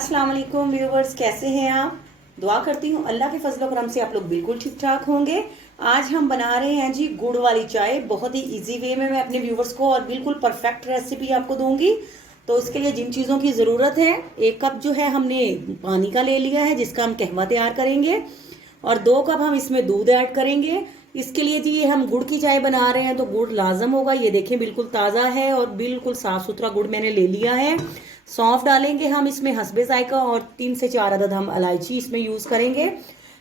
अस्सलाम वालेकुम व्यूवर्स, कैसे हैं आप। दुआ करती हूँ अल्लाह के फजल करम से आप लोग बिल्कुल ठीक ठाक होंगे। आज हम बना रहे हैं जी गुड़ वाली चाय, बहुत ही इजी वे में मैं अपने व्यूवर्स को और बिल्कुल परफेक्ट रेसिपी आपको दूंगी। तो इसके लिए जिन चीज़ों की ज़रूरत है, 1 कप जो है हमने पानी का ले लिया है जिसका हम कहवा तैयार करेंगे, और 2 कप हम इसमें दूध ऐड करेंगे। इसके लिए जी ये हम गुड़ की चाय बना रहे हैं तो गुड़ लाजम होगा। ये देखें बिल्कुल ताज़ा है और बिल्कुल साफ सुथरा गुड़ मैंने ले लिया है। सौंफ डालेंगे हम इसमें हस्बे जायका, और 3 से 4 अदद हम इलायची इसमें यूज़ करेंगे।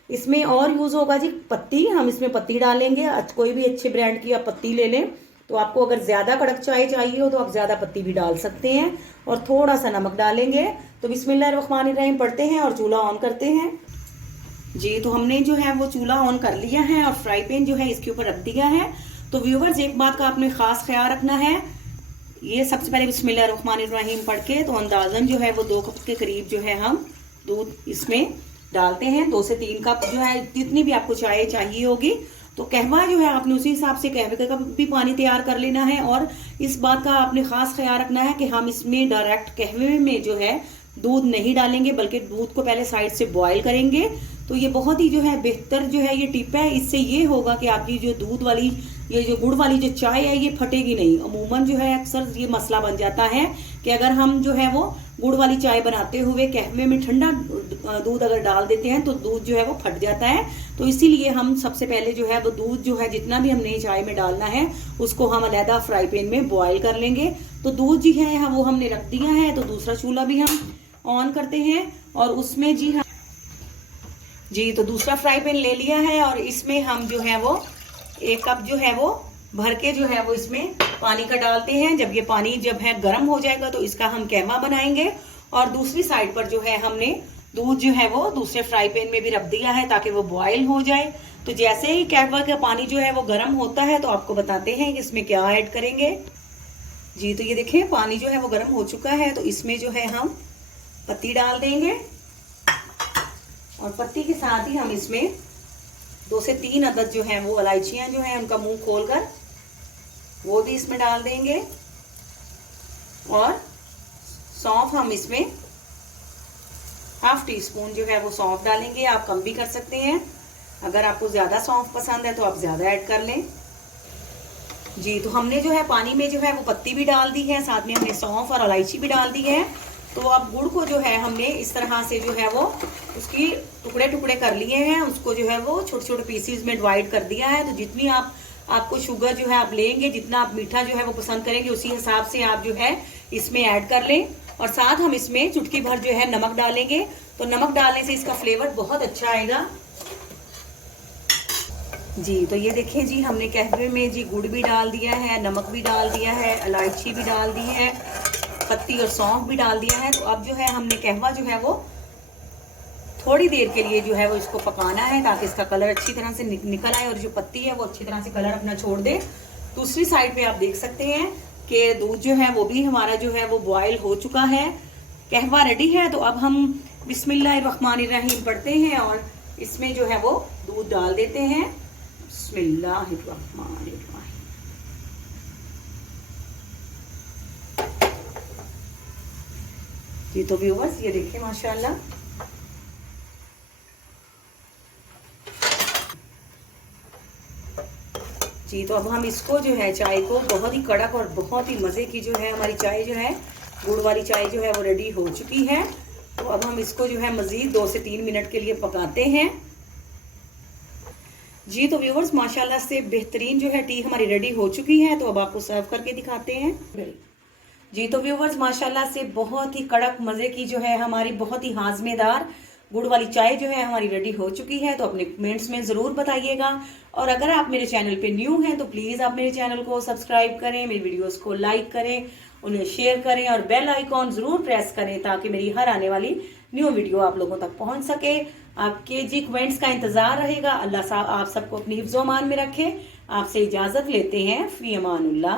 इसमें और यूज़ होगा जी पत्ती, हम इसमें पत्ती डालेंगे। कोई भी अच्छे ब्रांड की आप पत्ती ले लें। तो आपको अगर ज़्यादा कड़क चाय चाहिए हो तो आप ज़्यादा पत्ती भी डाल सकते हैं, और थोड़ा सा नमक डालेंगे। तो बिस्मिल्लाहिर्रहमानिर्रहीम पढ़ते हैं और चूल्हा ऑन करते हैं जी। तो हमने जो है वो चूल्हा ऑन कर लिया है और फ्राई पैन जो है इसके ऊपर रख दिया है। तो व्यूवर्स, एक बात का आपने खास ख्याल रखना है, ये सबसे पहले बिस्मिल्लाहिर्रहमानिर्रहीम पढ़ के तो अंदाजन जो है वो 2 कप के करीब जो है हम दूध इसमें डालते हैं। 2 से 3 कप जो है, जितनी भी आपको चाय चाहिए होगी। तो कहवा जो है आपने उसी हिसाब से कहवे का कप भी पानी तैयार कर लेना है। और इस बात का आपने खास ख्याल रखना है कि हम इसमें डायरेक्ट कहवे में जो है दूध नहीं डालेंगे, बल्कि दूध को पहले साइड से बॉयल करेंगे। तो ये बहुत ही जो है बेहतर जो है ये टिप है। इससे ये होगा कि आपकी जो दूध वाली, ये जो गुड़ वाली जो चाय है ये फटेगी नहीं। अमूमन जो है अक्सर ये मसला बन जाता है कि अगर हम जो है वो गुड़ वाली चाय बनाते हुए कहवे में ठंडा दूध अगर डाल देते हैं तो दूध जो है वो फट जाता है। तो इसीलिए हम सबसे पहले जो है वो दूध जो है जितना भी हमने चाय में डालना है उसको हम अलहदा फ्राई पैन में बॉयल कर लेंगे। तो दूध जी है वो हमने रख दिया है। तो दूसरा चूल्हा भी हम ऑन करते हैं और उसमें जी तो दूसरा फ्राई पैन ले लिया है और इसमें हम जो है वो 1 कप जो है वो भर के जो है वो इसमें पानी का डालते हैं। जब ये पानी जब है गर्म हो जाएगा तो इसका हम कहवा बनाएंगे। और दूसरी साइड पर जो है हमने दूध जो है वो दूसरे फ्राई पैन में भी रख दिया है ताकि वो बॉयल हो जाए। तो जैसे ही कहवा का पानी जो है वो गर्म होता है तो आपको बताते हैं कि इसमें क्या ऐड करेंगे जी। तो ये देखिए पानी जो है वो गर्म हो चुका है। तो इसमें जो है हम पत्ती डाल देंगे, और पत्ती के साथ ही हम इसमें 2 से 3 अदद जो है वो इलायचियां जो है उनका मुंह खोलकर वो भी इसमें डाल देंगे। और सौंफ हम इसमें ½ टीस्पून जो है वो सौंफ डालेंगे। आप कम भी कर सकते हैं, अगर आपको ज्यादा सौंफ पसंद है तो आप ज्यादा ऐड कर लें जी। तो हमने जो है पानी में जो है वो पत्ती भी डाल दी है, साथ में हमने सौंफ और इलायची भी डाल दी है। तो अब गुड़ को जो है हमने इस तरह से जो है वो उसकी टुकड़े टुकड़े कर लिए हैं, उसको जो है वो छोटे छोटे पीसीज में डिवाइड कर दिया है। तो जितनी आपको शुगर जो है आप लेंगे, जितना आप मीठा जो है वो पसंद करेंगे, उसी हिसाब से आप जो है इसमें ऐड कर लें। और साथ हम इसमें चुटकी भर जो है नमक डालेंगे। तो नमक डालने से इसका फ्लेवर बहुत अच्छा आएगा जी। तो ये देखिए जी, हमने कहवे में जी गुड़ भी डाल दिया है, नमक भी डाल दिया है, इलायची भी डाल दी है, पत्ती और सौंफ भी डाल दिया है। तो अब जो है हमने कहवा जो है वो थोड़ी देर के लिए जो है वो इसको पकाना है ताकि इसका कलर अच्छी तरह से निकल आए और जो पत्ती है वो अच्छी तरह से कलर अपना छोड़ दे। दूसरी साइड पे आप देख सकते हैं कि दूध जो है वो भी हमारा जो है वो बॉयल हो चुका है, कहवा रेडी है। तो अब हम बिस्मिल्लाहिर्रहमानिर्रहीम पढ़ते हैं और इसमें जो है वो दूध डाल देते हैं। बिस्मिल्लाहिर्रहमानिर्रहीम जी। तो व्यूवर्स ये देखिए माशाल्लाह जी। तो अब हम इसको जो है चाय को बहुत ही कड़क और बहुत ही मज़े की जो है हमारी चाय जो है गुड़ वाली चाय जो है वो रेडी हो चुकी है। तो अब हम इसको जो है मज़ीद 2 से 3 मिनट के लिए पकाते हैं जी। तो व्यूवर्स माशाल्लाह से बेहतरीन जो है टी हमारी रेडी हो चुकी है। तो अब आपको सर्व करके दिखाते हैं जी। तो व्यूवर्स माशाल्लाह से बहुत ही कड़क मज़े की जो है हमारी बहुत ही हाजमेदार गुड़ वाली चाय जो है हमारी रेडी हो चुकी है। तो अपने कमेंट्स में ज़रूर बताइएगा। और अगर आप मेरे चैनल पे न्यू हैं तो प्लीज़ आप मेरे चैनल को सब्सक्राइब करें, मेरी वीडियोस को लाइक करें, उन्हें शेयर करें और बेल आइकॉन ज़रूर प्रेस करें ताकि मेरी हर आने वाली न्यू वीडियो आप लोगों तक पहुँच सके। आपके जी कमेंट्स का इंतज़ार रहेगा। अल्लाह साहब आप सबको अपनी हिफ्ज़ो-मान में रखे। आपसे इजाज़त लेते हैं। फ़ी अमानुल्लाह।